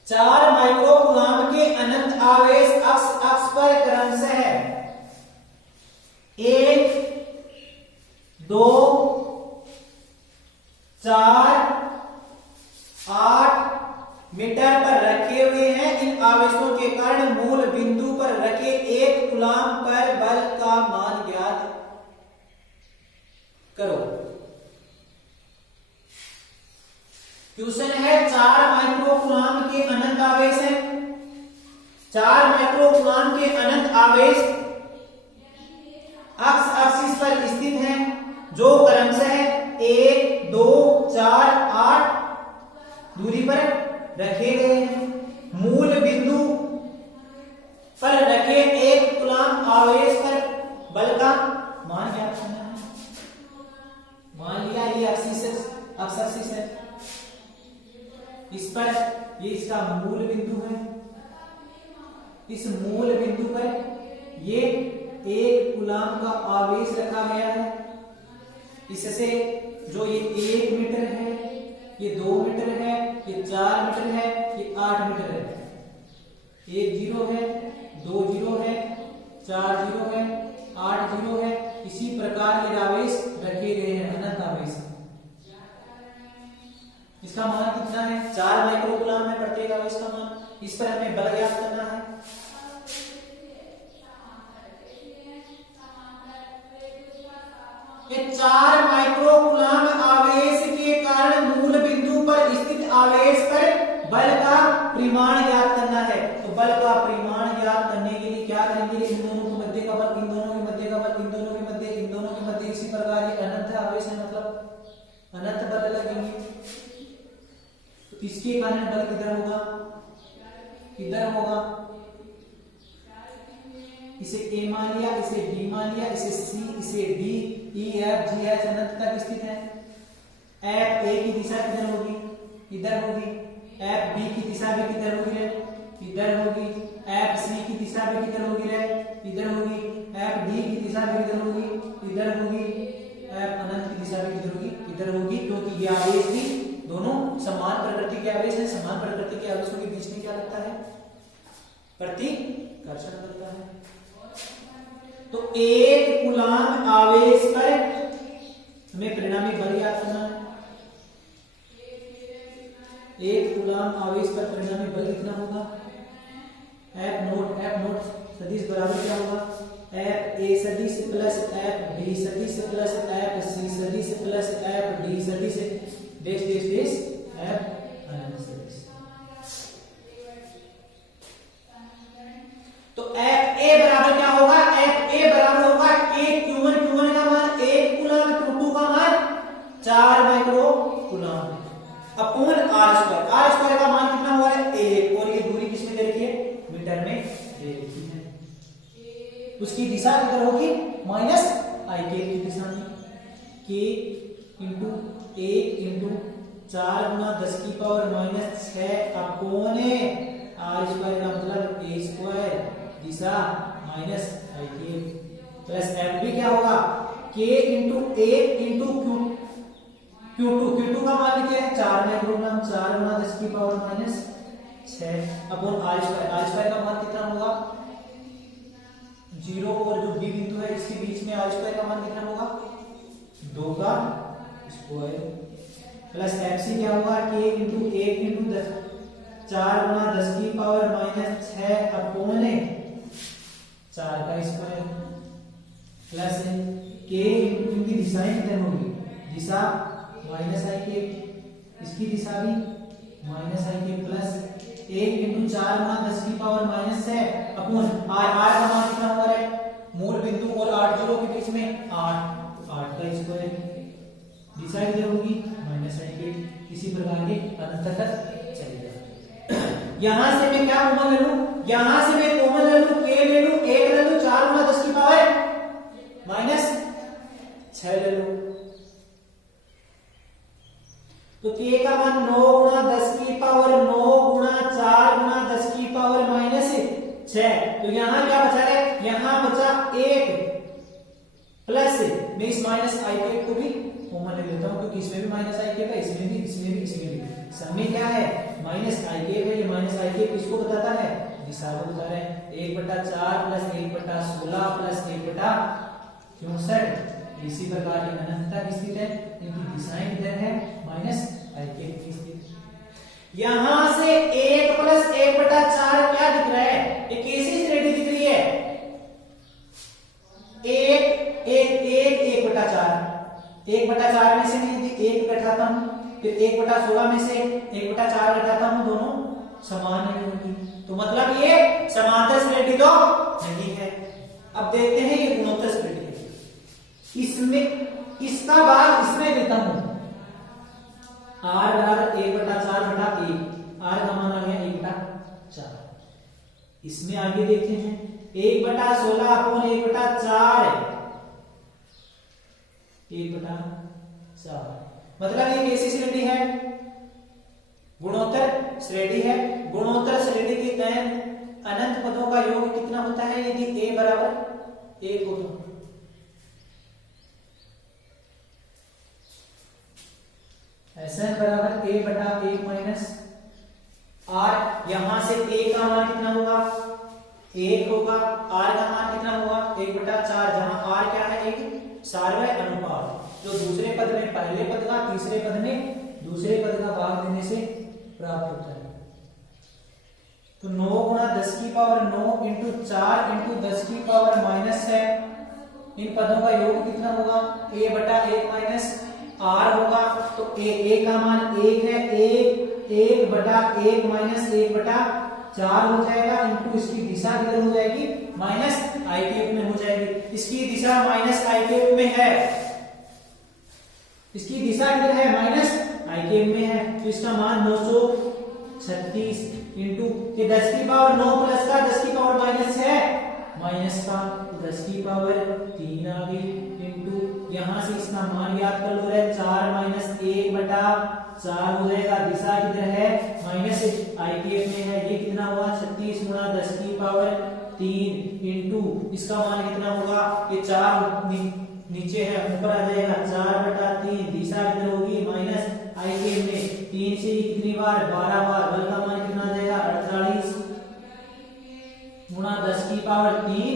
4 माइक्रो कूलाम के अनंत आवेश अक्ष पर क्रमशः 1, 2, 4, 8 मीटर पर रखे हुए हैं। इन आवेशों के कारण मूल बिंदु पर रखे 1 कूलाम पर बल का मान ज्ञात करो। क्वेश्चन है 4 माइक्रो कूलाम के अनंत आवेश है। 4 माइक्रो कूलाम के अनंत आवेश एक्सिस पर स्थित है, जो क्रमशः 1, 2, 4, 8 दूरी पर रखे गए हैं। मूल बिंदु पर रखे 1 कूलाम आवेश पर बल का मान ज्ञात करना है। मान लिया ये एक्सिस है, इस पर ये इसका मूल बिंदु है। इस मूल बिंदु पर ये 1 कूलाम का आवेश रखा गया है। इससे जो ये 1 मीटर है, ये 2 मीटर है, ये 4 मीटर है, ये 8 मीटर है। 1 जीरो है, 2 जीरो है, 4 जीरो है, 8 जीरो है। इसी प्रकार ये आवेश रखे गए हैं, अनंत आवेश। इसका मान कितना है? 4 माइक्रो कूलाम है प्रत्येक आवेश का मान। इस पर हमें बल ज्ञात करना है। ये 4 माइक्रो कूलाम आवेश के कारण मूल बिंदु पर स्थित आवेश पर बल का परिमाण ज्ञात करना है। तो बल का परिमाण ज्ञात करने के लिए क्या करेंगे? इन दोनों के मध्य का बल, इन दोनों के मध्य का बल, इन दोनों के मध्य, इन दोनों के मध्य। इसी प्रकार ये अनंत आवेश है, मतलब अनंत बल लगेंगे। तो इसके कारण बल किधर होगा? किधर होगा? इसे A मान लिया, इसे B मान लिया, इसे C, इसे D, E, F, G, H अनंत तक स्थित है। F A की दिशा किधर होगी? इधर होगी। F B की दिशा भी किधर होगी रे? इधर होगी। F C की दिशा भी किधर होगी रे? इधर होगी। F D की दिशा भी किधर होगी? इधर होगी। F अनंत की दिशा भी किधर होगी? इधर होगी, क्योंकि ये आवेश भी दोनों समान प्रकृति के आवेश हैं। समान प्रकृति के आवेशों के बीच में क्या लगता है? प्रतिकर्षण लगता है। तो 1 कूलाम आवेश पर हमें परिणामी बल ज्ञात करना है। 1 कूलाम आवेश पर परिणामी बल कितना होगा? F नोट सदिश बराबर क्या होगा? F A सदिश प्लस F B सदिश प्लस F C सदिश प्लस F D सदिश डेश F अनंत सदिश। तो F A बराबर क्या होगा? F A बराबर होगा K Q1 का मान 1 कूलाम, Q2 का मान 4 micro coulomb upon R square का मान कितना हुआ है? 1। और ये दूरी किसमें दे रखी है? मीटर में दे रखी है। उसकी दिशा किधर होगी? माइनस IK की दिशा में। K इंटू 1 इंटू 4 गुना 10 की power minus 6 upon R square का मतलब A square Disha minus IK plus F भी क्या होगा? K इंटू 1 इंटू Q2 का मान क्या है? 4 माइक्रोग्राम। 4 गुना 10 की power minus 6 upon R square का मान कितना होगा? 0 और जो B बिंदु है इसके बीच में R स्क्वायर का मान कितना होगा? 2 का स्क्वायर प्लस FC क्या होगा? K इंटू 1 इंटू 10 4 गुना 10 की पावर माइनस 6 अपॉन 4 का स्क्वायर प्लस K इंटू की दिशाएं कितनी होगी? दिशा माइनस IK, इसकी दिशा भी माइनस IK प्लस 1 इंटू 4 गुना 10 की पावर माइनस 6 अपॉन R का मान कितना होगा रे? मूल बिंदु और 8 जीरो के बीच में 8 का स्क्वायर। दिशा किधर होगी? Minus IK। इसी प्रकार के अनंत तक चलेगा। यहां से मैं क्या कॉमन ले लूं? यहां से मैं कॉमन ले लूं, K ले लूं, 1 ले लूं, 4 गुना 10 की पावर माइनस 6 ले लूं। तो K का मान 9 गुना 10 की पावर 9 गुना 4 गुना 10 की पावर माइनस 6। तो यहां क्या बचा रे? यहां बचा 1 प्लस मैं इस माइनस IK को भी कॉमन ले लेता हूं, क्योंकि इसमें भी माइनस IK है, इसमें भी। सम में क्या है? माइनस माइनस आई केप है, ये माइनस आई केप किसको बताता है? दिशा को बता रहे हैं। 1/4 प्लस 1/16 प्लस 1/64 इसी प्रकार की अनंतता की स्थिति है, इनकी दिशाएं किधर है? माइनस आई केप की स्थिति। यहां से 1 प्लस 1/4 क्या दिख रहा है? ये कैसी श्रेणी दिख रही है? 1/4 में से मैं यदि 1 घटाता हूं, फिर 1/16 में से 1/4 घटाता हूं, दोनों समान नहीं होंगी, तो मतलब ये समांतर श्रेणी तो नहीं है। अब देखते हैं ये गुणोत्तर श्रेणी है। इसमें इसका भाग इसमें लेता हूं, r बराबर 1/4 बटा 1, r का मान आ गया 1/4। इसमें आगे देखते हैं 1/16 अपॉन 1/4 1/4, मतलब ये कैसी श्रेणी है? गुणोत्तर श्रेणी है। गुणोत्तर श्रेणी के अनंत पदों का योग कितना होता है यदि a बराबर 1 हो तो? Sn बराबर a बटा 1 माइनस r। यहां से a का मान कितना होगा? 1 होगा। r का मान कितना होगा? 1/4, जहां r क्या है? एक सार्वय अनुपात, जो दूसरे पद में पहले पद का, तीसरे पद में दूसरे पद का भाग देने से प्राप्त होता है। तो 9 गुणा 10 की पावर 9 इंटू 4 इंटू 10 की पावर माइनस है, इन पदों का योग कितना होगा? a बटा 1 माइनस r होगा। तो a का मान 1 है, 1 बटा 1 माइनस 1/4 हो जाएगा, इंटू इसकी दिशा किधर हो जाएगी? माइनस आई केप में हो जाएगी। इसकी दिशा माइनस आई केप में है, इसकी दिशा किधर है? माइनस आई केप में है, तो इसका मान 936 इंटू ये 10 की पावर 9 प्लस का 10 की पावर माइनस है, माइनस का 10 की पावर 3 आ गई, इंटू यहां से इसका मान याद कर लो, 4 माइनस 1/4 हो जाएगा। दिशा किधर है? माइनस आई केप में है। ये कितना हुआ? 36 गुणा 10 की पावर 3 इंटू इसका मान कितना होगा? ये 4 नीचे है, ऊपर आ जाएगा 4/3। दिशा किधर होगी? माइनस आई केप में। 3 से कितनी बार? 12 बार। बल का मान कितना आ जाएगा? 48 गुणा 10 की पावर 3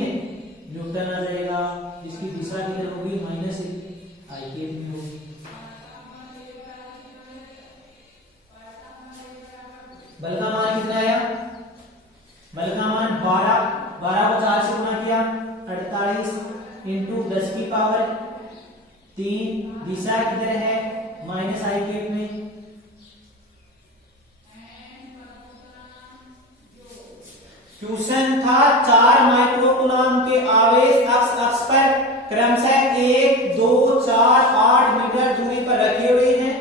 न्यूटन आ जाएगा। इसकी दिशा किधर होगी? माइनस आई केप में होगी। बल का मान कितना आया? बल का मान 12 को 4 से गुणा किया 48 इंटू 10 की पावर 3। दिशा किधर है? माइनस आई केप में। क्वेश्चन था 4 माइक्रोकूलम के आवेश अक्ष पर क्रमशः 1, 2, 4, 8 मीटर दूरी पर रखे हुए हैं।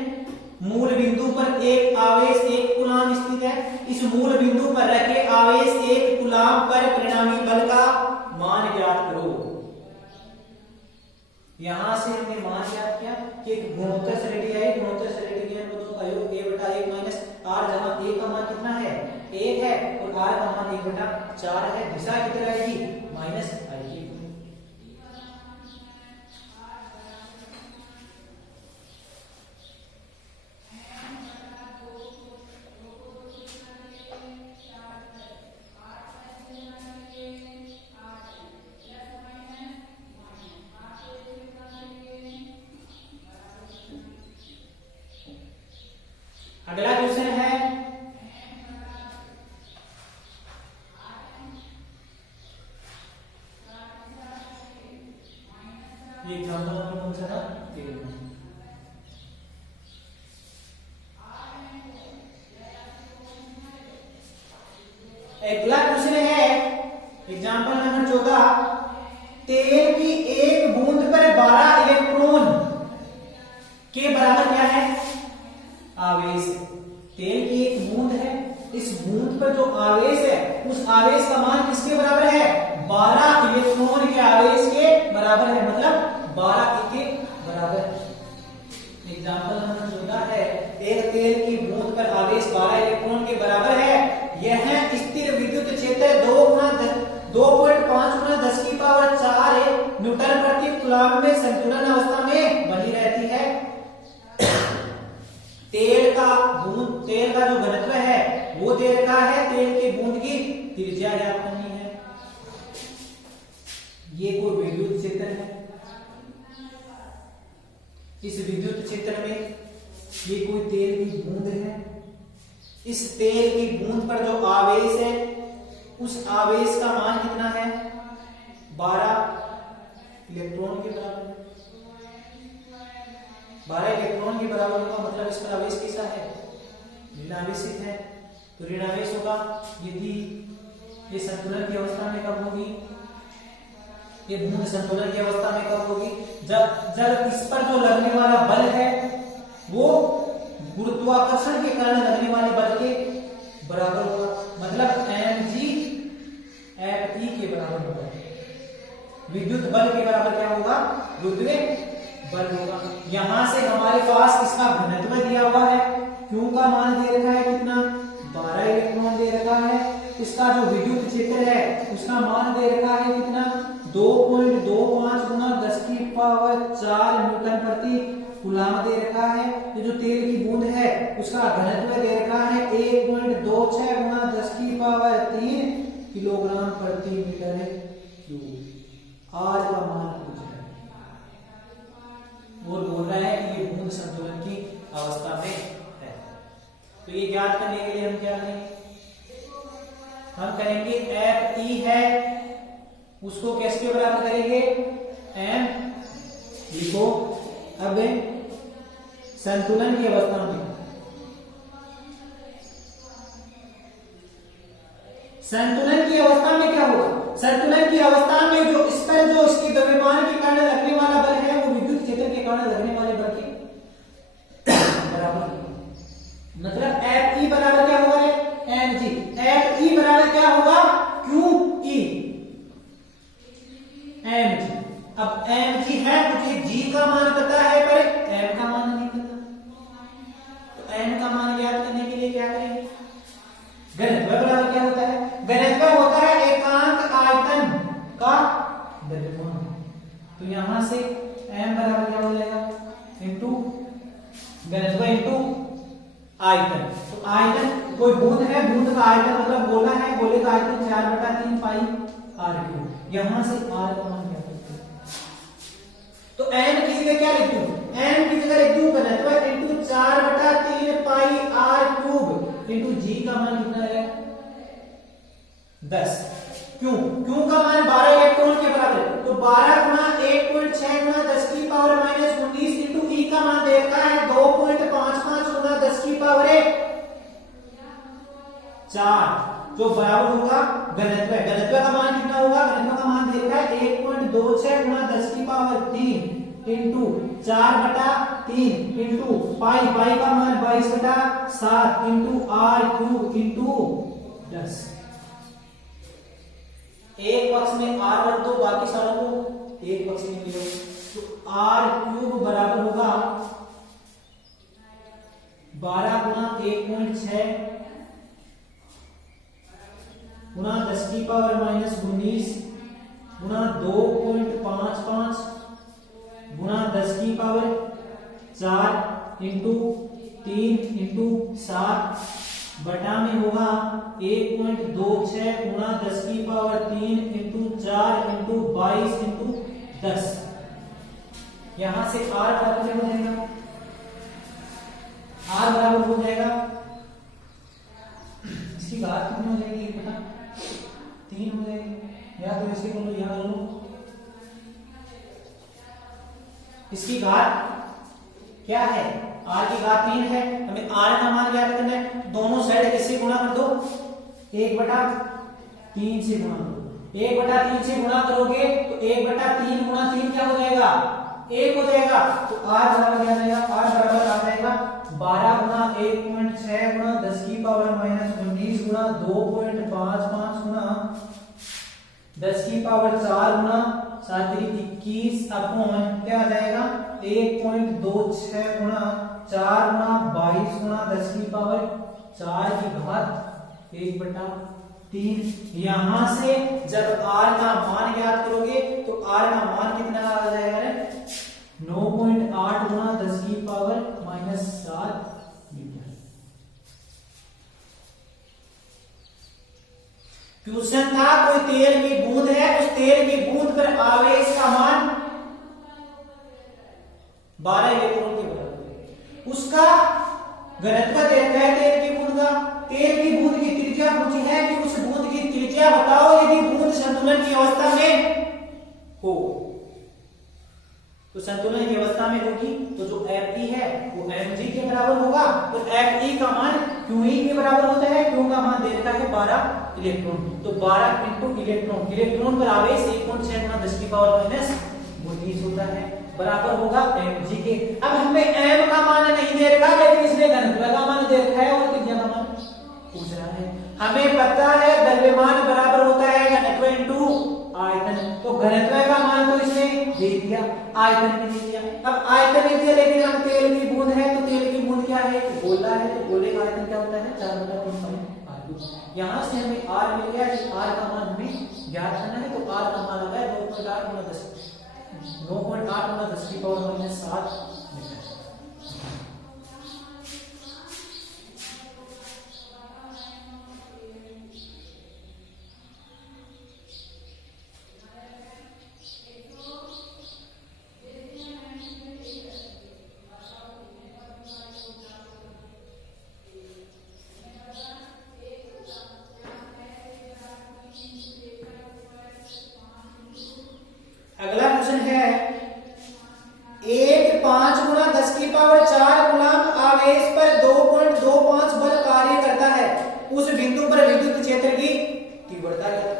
मूल बिंदु पर एक आवेश 1 कूलम स्थित है। इस मूल बिंदु पर रखे आवेश 1 कूलम पर परिणामी बल का मान ज्ञात करो। यहां से हमने मान ज्ञात किया कि एक गुणोत्तर श्रेणी है। गुणोत्तर श्रेणी के पदों का योग a बटा 1 माइनस r, जहां a का मान कितना है? 1 है, और r का मान 1/4 है। दिशा किधर आएगी? माइनस आई केप। अगला क्वेश्चन है ये एग्जांपल नंबर कौन सा था? अगला क्वेश्चन है एग्जांपल नंबर 14। तेल की एक बूंद पर 12 इलेक्ट्रॉन के बराबर क्या है? आवेश। तेल की एक बूंद है, इस बूंद पर जो आवेश है उस आवेश का मान किसके बराबर है? 12 इलेक्ट्रॉन के आवेश के बराबर है, मतलब 12 के बराबर। एग्जांपल नंबर 14 है, एक तेल की बूंद पर आवेश 12 इलेक्ट्रॉन के बराबर है। यह स्थिर विद्युत क्षेत्र 2.5 गुना 10 की पावर 4 न्यूटन प्रति कूलम में संतुलन अवस्था में बनी रहती है। तेल का जो घनत्व है दे रखा है तेल की बूंद की त्रिज्या ज्ञात करनी है। ये कोई विद्युत क्षेत्र है, इस विद्युत क्षेत्र में ये कोई तेल की बूंद है। इस तेल की बूंद पर जो आवेश है उस आवेश का मान कितना है? 12 इलेक्ट्रॉन के बराबर है। 12 इलेक्ट्रॉन के बराबर होगा, मतलब इसका आवेश कैसा है? ऋणावेशित है। तो ऋणावेश होगा यदि ये संतुलन की अवस्था में कब होगी? ये बूंद संतुलन की अवस्था में कब होगी? जब इस पर जो लगने वाला बल है वो गुरुत्वाकर्षण के कारण लगने वाले बल के बराबर होगा, मतलब mg Fe के बराबर होगा। विद्युत बल के बराबर क्या होगा? विद्युत बल होगा। यहां से हमारे पास इसका घनत्व दिया हुआ है, Q का मान दे रखा है कितना? 12 इलेक्ट्रॉन दे रखा है। इसका जो विद्युत क्षेत्र है उसका मान दे रखा है कितना? 2.25 गुना 10⁴ न्यूटन प्रति कूलम दे रखा है। ये जो तेल की बूंद है उसका घनत्व दे रखा है 1.26 गुना 10⁻³ किलोग्राम प्रति मीटर क्यूब। आज का मान पूछ रहा है और बोल रहा है कि ये बूंद संतुलन की अवस्था में है। तो ये ज्ञात करने के लिए हम क्या करेंगे? हम करेंगे Fe है उसको किसके बराबर करेंगे? m लिखो। अब संतुलन की अवस्था में क्या होगा? संतुलन की अवस्था में जो इस पर जो इसके द्रव्यमान के कारण लगने वाला बल है वो विद्युत क्षेत्र के कारण लगने वाले बल के बराबर होगा। मतलब Fe बराबर क्या होगा? mg। Fe बराबर क्या होगा? QE mg। अब mg है, मुझे g का मान पता है पर m का मान नहीं पता, तो m का मान ज्ञात करने के लिए क्या करेंगे? घनत्व बराबर क्या होता है? घनत्व होता है एकांक आयतन का द्रव्यमान। तो यहां से m बराबर क्या हो जाएगा? इनटू घनत्व इनटू आयतन। तो आयतन कोई बूंद है, बूंद का आयतन मतलब गोला है, गोले का आयतन 4/3 पाई r³। यहां से r का मान क्या करते हैं? तो m की जगह क्या लिख दूं? m की जगह लिख दूं घनत्व इनटू 4/3 पाई r³ इनटू g का मान कितना है? 10। क्यों? क्यों का मान 12 इलेक्ट्रॉन के बराबर है, तो 12 गुना 1.6 गुना 10⁻⁻19 इनटू e का मान दे रखा है 2.55 गुना 10⁻⁴ जो बराबर होगा घनत्व। घनत्व का मान कितना होगा? घनत्व का मान दे रखा है 1.26 गुना 10⁻³ इनटू 4/3 इनटू पाई, पाई का मान 22/7 इनटू r³ इनटू 10। एक पक्ष में r रख दो, बाकी सारों को एक पक्ष में मिलो, तो r³ बराबर होगा 12 गुना 1.6 गुना 10⁻⁻19 गुना 2.55 गुना 10⁻⁴ इंटू 3 इंटू 7 बटा में होगा 1.26 गुना 10⁻³ इंटू 4 इंटू 22 इंटू 10। यहां से r बराबर क्या हो जाएगा? r बराबर हो जाएगा, इसकी घात कितनी हो जाएगी पता? 3 हो जाएगी। या तो ऐसे कर लो, यहां कर लो, इसकी घात क्या है? r की घात 3 है। हमें r का मान ज्ञात करना है। दोनों साइड किससे गुणा कर दो? 1/3 से गुणा करो। 1/3 से गुणा करोगे तो 1/3 गुणा 3 क्या हो जाएगा? 1 हो जाएगा। तो r बराबर क्या आ जाएगा? r बराबर आ जाएगा 12 गुना 1.6 गुना 10⁻⁻19 गुना 2.55 गुना 10⁻⁴ गुना 7×21 अपॉन क्या आ जाएगा? 1.26 गुना 4 गुना 22 गुना 10⁻⁴ की घात 1/3। यहां से जब r का मान ज्ञात करोगे तो r का मान कितना आ जाएगा? 9.8 गुना 10⁻⁷ मीटर। क्वेश्चन था कोई तेल की बूंद है, उस तेल की बूंद पर आवेश का मान 12 इलेक्ट्रॉन के बराबर है। उसका घनत्व देखा है तेल की बूंद का। तेल की बूंद की त्रिज्या पूछी है कि उस बूंद की त्रिज्या बताओ यदि बूंद संतुलन की अवस्था में हो। तो संतुलन की अवस्था में होगी तो जो Fe है वो mg के बराबर होगा। तो Fe का मान Qe के बराबर होता है। Q का मान दे रखा है 12 इलेक्ट्रॉन। तो 12 इंटू इलेक्ट्रॉन, इलेक्ट्रॉन पर आवेश 1.6 गुना 10 की पावर माइनस 19 होता है, बराबर होगा mg के। अब हमें m का मान नहीं दे रखा, लेकिन इसने घनत्व का मान दे रखा है और त्रिज्या का मान पूछ रहा है। हमें पता है द्रव्यमान बराबर होता है घनत्व इंटू आयतन। तो घनत्व का मान तो इसने दे दिया, आयतन भी दे दिया। अब आयतन दे दिया, लेकिन हम तेल की बूंद है तो तेल की बूंद क्या है, गोला है। तो गोले का आयतन क्या होता है 4/3 यहां से हमें r मिल गया। इस r का मान हमें ज्ञात करना है। तो r का मान आता है 9.8 गुना 10 की पावर माइनस 7 मीटर। अगला क्वेश्चन है एक 5 गुना 10 की पावर 4 कूलम्ब आवेश पर 2.25 बल कार्य करता है। उस बिंदु पर विद्युत क्षेत्र की तीव्रता क्या है?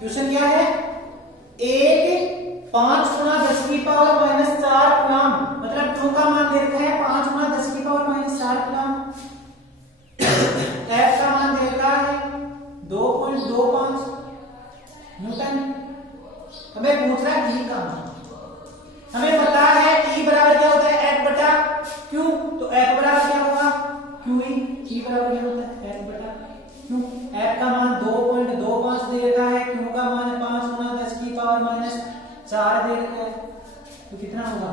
क्वेश्चन क्या है, एक 5 गुना 10 की पावर माइनस 4 कूलम्ब, मतलब Q का मान दे रखा है 5 गुना 10 की पावर माइनस 4 कूलम्ब। F का मान दे रखा है 2.25 न्यूटन। हमें पूछ रहा है E का मान। हमें पता है E बराबर क्या होता है F बटा Q। तो F बराबर क्या होगा QE। E बराबर क्या होता है F बटा Q। F का मान 2.25 दे रखा है, Q का मान 5 गुना 10 की पावर माइनस 4 दे रखा है। तो कितना होगा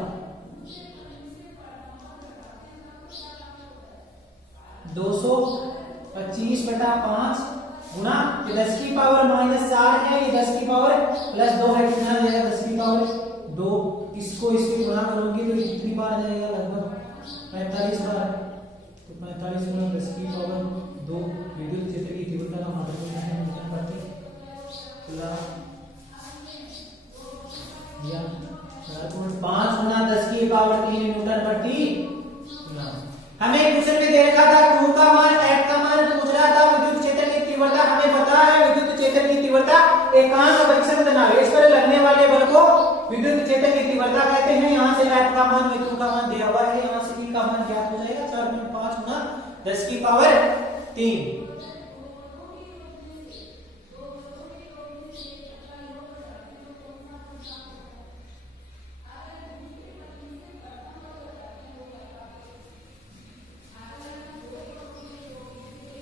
225 बटा 5 गुना 10 की पावर माइनस 4 है, ये 10 की पावर प्लस 2 है। कितना जाएगा 10 की पावर 2। इसको इससे गुणा करोगे तो ये कितनी बार जाएगा, लगभग 45 बार। तो 45 गुना 10 की पावर 2 विद्युत क्षेत्र की तीव्रता का मान है न्यूटन प्रति कूलम्ब। या 5 गुना 10 की पावर 3 न्यूटन प्रति कूलम्ब। हमें क्वेश्चन में दे रखा था Q का मान F का मान पूछ रहा था विद्युत क्षेत्र की तीव्रता। हमें पता है विद्युत क्षेत्र की तीव्रता एकांक परीक्षण आवेश पर लगने वाले बल को विद्युत क्षेत्र की तीव्रता कहते हैं। यहाँ से F का मान Q का मान दिया हुआ है, यहाँ से E का मान ज्ञात हो जाएगा 4.5 गुना 10 की पावर 3।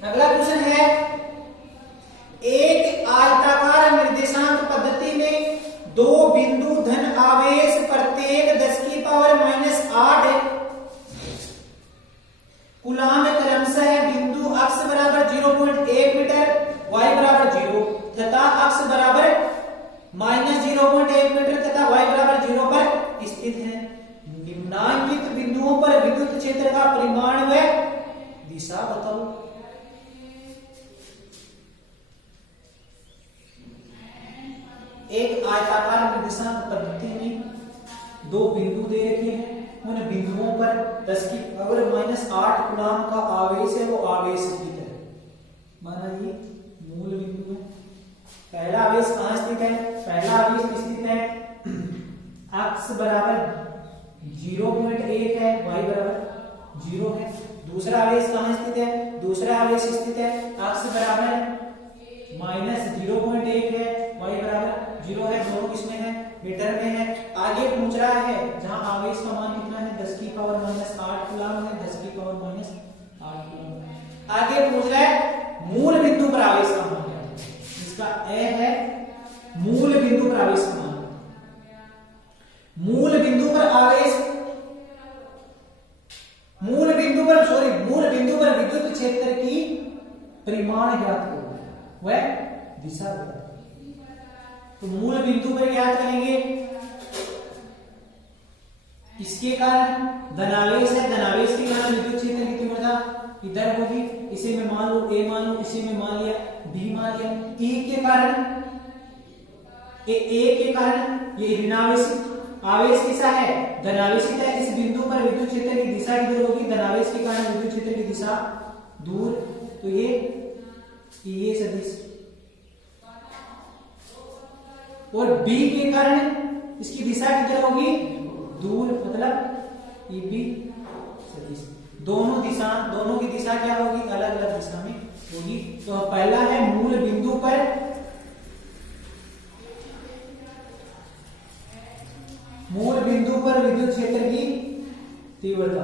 अगला क्वेश्चन है एक आयताकार निर्देशांक पद्धति में दो बिंदु धन आवेश प्रत्येक 10 की पावर माइनस 8 कूलम्ब क्रमशः बिंदु अक्ष बराबर 0.1 मीटर, y बराबर 0 तथा अक्ष बराबर माइनस 0.1 मीटर तथा y बराबर 0 पर स्थित है। निम्नांकित बिंदुओं पर विद्युत क्षेत्र का परिमाण व दिशा बताओ। एक आयताकार निर्देशांक पद्धति में दो बिंदु दे रखे हैं, उन बिंदुओं पर 10 की पावर माइनस 8 कूलम्ब का आवेश है, वो आवेश स्थित है। माना ये मूल बिंदु है। पहला आवेश कहां स्थित है, पहला आवेश स्थित है अक्ष बराबर 0.1 है, y बराबर 0 है। दूसरा आवेश कहां स्थित है, दूसरा आवेश स्थित है अक्ष बराबर माइनस 0.1 है, y बराबर 0 है। दोनों किसमें है, मीटर में है। आगे पूछ रहा है जहां आवेश का मान कितना है 10 की पावर माइनस 8 कूलम्ब है, 10 की पावर माइनस 8 कूलम्ब। आगे पूछ रहा है मूल बिंदु पर आवेश का मान क्या होगा? इसका ए है मूल बिंदु पर आवेश का मान। मूल बिंदु पर आवेश, मूल बिंदु पर विद्युत क्षेत्र की परिमाण ज्ञात करो, वह दिशा ज्ञात करो। तो मूल बिंदु पर ज्ञात करेंगे, इसके कारण धनावेश है, धनावेश के कारण विद्युत क्षेत्र की तीव्रता इधर होगी। इसे मैं मान लू ए मान लू, इसे मैं मान लिया बी मान लिया। ई के कारण ए के कारण ये ऋणावेशित आवेश दिशा है, धनावेशित है। इस बिंदु पर विद्युत क्षेत्र की दिशा इधर होगी, धनावेश के कारण विद्युत क्षेत्र की दिशा दूर। तो ये सदिश, और बी के कारण इसकी दिशा किधर होगी? दूर, मतलब बी सदिश। दोनों की दिशा क्या होगी? अलग अलग दिशा में होगी। तो पहला है मूल बिंदु पर विद्युत क्षेत्र की तीव्रता।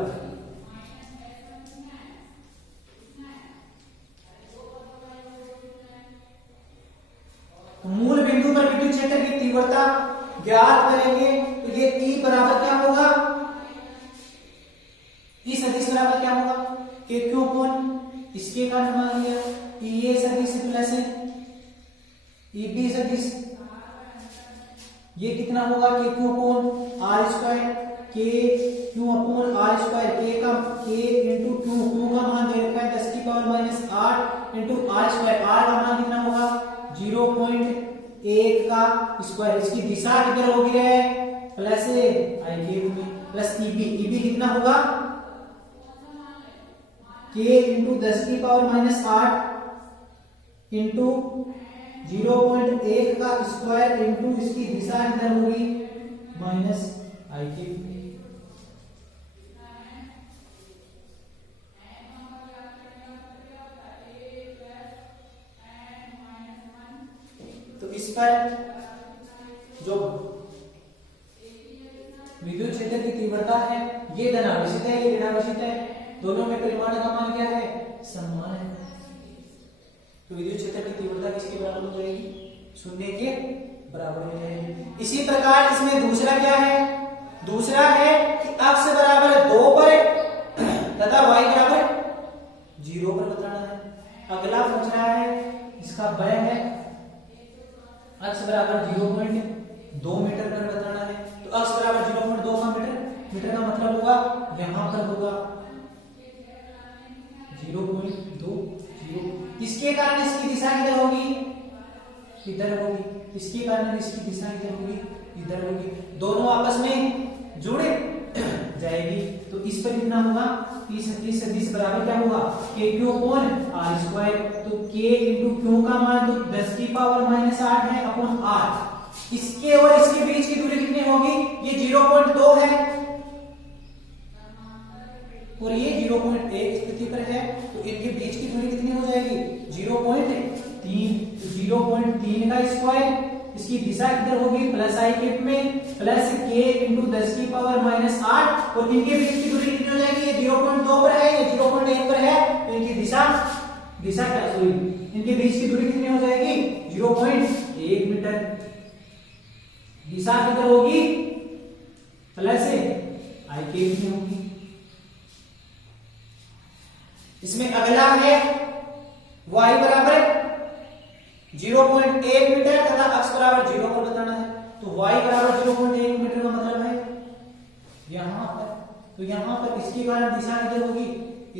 तो मूल बिंदु पर विद्युत क्षेत्र की तीव्रता ज्ञात करेंगे। तो ये E बराबर क्या होगा? E सदिश बराबर क्या होगा? के क्यू कोण, इसके कारण मान लिया E A सदिश प्लस E B सदिश, ये कितना होगा? के क्यू कोण R square, K Q upon R square, K into Q का मान दे रखा है 10 की power minus 8 into R square. R का मान कितना होगा? 0.1 का स्क्वायर। इसकी दिशा किधर होगी है? प्लस आई के में, प्लस ईबी कितना होगा? के इंटू 10 की पावर माइनस 8 इंटू 0.1 का स्क्वायर इंटू इसकी दिशा किधर होगी? माइनस आई के। तो इस पर जो विद्युत क्षेत्र की तीव्रता है, ये धनावेशित है, ये ऋणावेशित है, दोनों में परिमाण का मान क्या है? समान है। तो विद्युत क्षेत्र की तीव्रता किसके बराबर हो जाएगी? 0 के बराबर हो जाएगी। इसी प्रकार इसमें दूसरा क्या है? दूसरा है कि अक्ष बराबर 2 पर तथा y बराबर 0 पर बताना है। अगला पूछ रहा है, इसका वय है अक्ष बराबर 0.2 मीटर पर बताना है। तो अक्ष बराबर 0.2 का मीटर का मतलब होगा यहां पर होगा 0.20। इसके कारण इसकी दिशा किधर होगी? इधर होगी। इसके कारण इसकी दिशा किधर होगी? इधर होगी। दोनों आपस में जुड़ जाएगी। तो इस पर कितना होगा? इस सदिश बराबर क्या होगा? K Q upon R square. तो के इंटू क्यू का मान तो 10 की पावर माइनस 8 है अपॉन आर। इसके और इसके बीच की दूरी कितनी होगी? ये 0.2 है और ये 0.1 स्थिति पर है। तो इनके बीच की दूरी कितनी हो जाएगी? 0.3। तो 0.3 का स्क्वायर, इसकी दिशा किधर होगी? प्लस आई के में, प्लस के इंटू 10 की पावर माइनस 8। और इनके बीच की दूरी कितनी हो जाएगी? ये 0.2 पर है, ये 0.1 पर है। तो इनकी दिशा क्या सॉरी, इनके बीच की दूरी कितनी हो जाएगी? 0.1 मीटर। दिशा किधर होगी? प्लस आई के में होगी। इसमें अगला है y बराबर 0.1 मीटर तथा अक्ष बराबर 0 पर बताना है। तो y बराबर 0.1 मीटर का मतलब है यहां पर। तो यहां पर इसके कारण दिशा किधर होगी?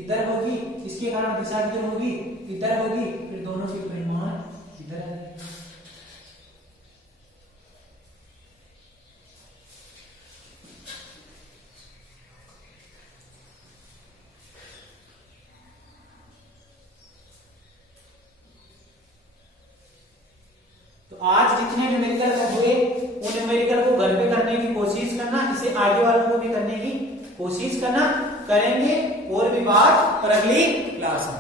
इधर होगी। इसके कारण दिशा किधर होगी? इधर होगी। फिर दोनों के परिमाण इधर है। तो आज जितने न्यूमेरिकल हुए उन न्यूमेरिकल को घर पे करने की कोशिश करना, इसे आगे वालों को भी करने की कोशिश करना। करेंगे और भी बात पर अगली क्लास में।